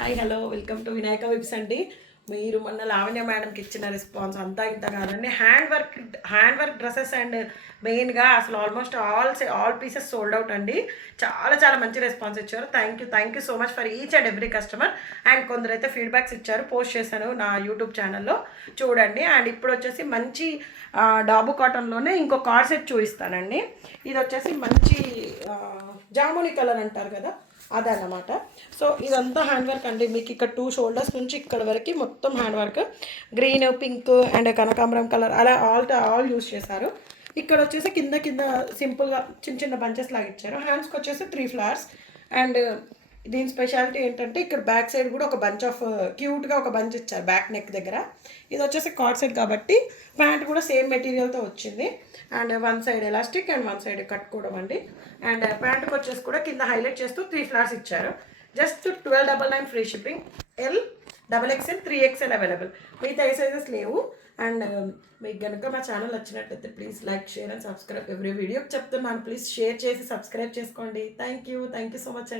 Hi hello welcome to Vinayaka vibes అండి. మీరు మొన్న లావణ్య మేడంకి ఇచ్చిన రెస్పాన్స్ అంతా ఇంత కాదండి. హ్యాండ్ వర్క్ డ్రెస్సెస్ అండ్ మెయిన్గా అసలు almost all pieces sold out అండి. చాలా చాలా మంచి రెస్పాన్స్ ఇచ్చారు. Thank you so much for each and every customer. And కొందరు అయితే ఫీడ్బ్యాక్స్ ఇచ్చారు, పోస్ట్ చేశాను నా యూట్యూబ్ ఛానల్లో చూడండి. అండ్ ఇప్పుడు వచ్చేసి మంచి డాబు కాటన్లోనే ఇంకో కార్డ్ సెట్ చూపిస్తానండి. ఇది వచ్చేసి మంచి జాముని కలర్ అంటారు కదా, అదన్నమాట. సో ఇదంతా హ్యాండ్ వర్క్ అండి. మీకు ఇక్కడ 2 షోల్డర్స్ నుంచి ఇక్కడ వరకు మొత్తం hand work, green, pink and కనకాంబరం కలర్ అలా ఆల్ యూస్ చేశారు. ఇక్కడ వచ్చేసి కింద కింద సింపుల్గా చిన్న చిన్న బంచెస్ లాగా ఇచ్చారు. హ్యాండ్స్కి వచ్చేసి 3 ఫ్లవర్స్. అండ్ దీని స్పెషాలిటీ ఏంటంటే ఇక్కడ బ్యాక్ సైడ్ కూడా ఒక బంచ్ ఆఫ్ క్యూట్గా ఒక బంచ్ ఇచ్చారు బ్యాక్ నెక్ దగ్గర. ఇది వచ్చేసి కార్డ్ సెట్ కాబట్టి ప్యాంట్ కూడా సేమ్ మెటీరియల్తో వచ్చింది. And 1 side elastic and 1 side కట్టుకోవడం అండి. అండ్ ప్యాంట్కి వచ్చేసి కూడా కింద హైలైట్ చేస్తూ 3 ఫ్లవర్స్ ఇచ్చారు. Just 1299 free shipping. L, XXL, 3XL available. మిగతా ఏ సైజెస్ లేవు. అండ్ మీకు కనుక మా ఛానల్ వచ్చినట్లయితే please like, share and subscribe. Every వీడియోకి చెప్తున్నాను, ప్లీజ్ షేర్ చేసి సబ్స్క్రైబ్ చేసుకోండి. థ్యాంక్ యూ సో మచ్ అండి.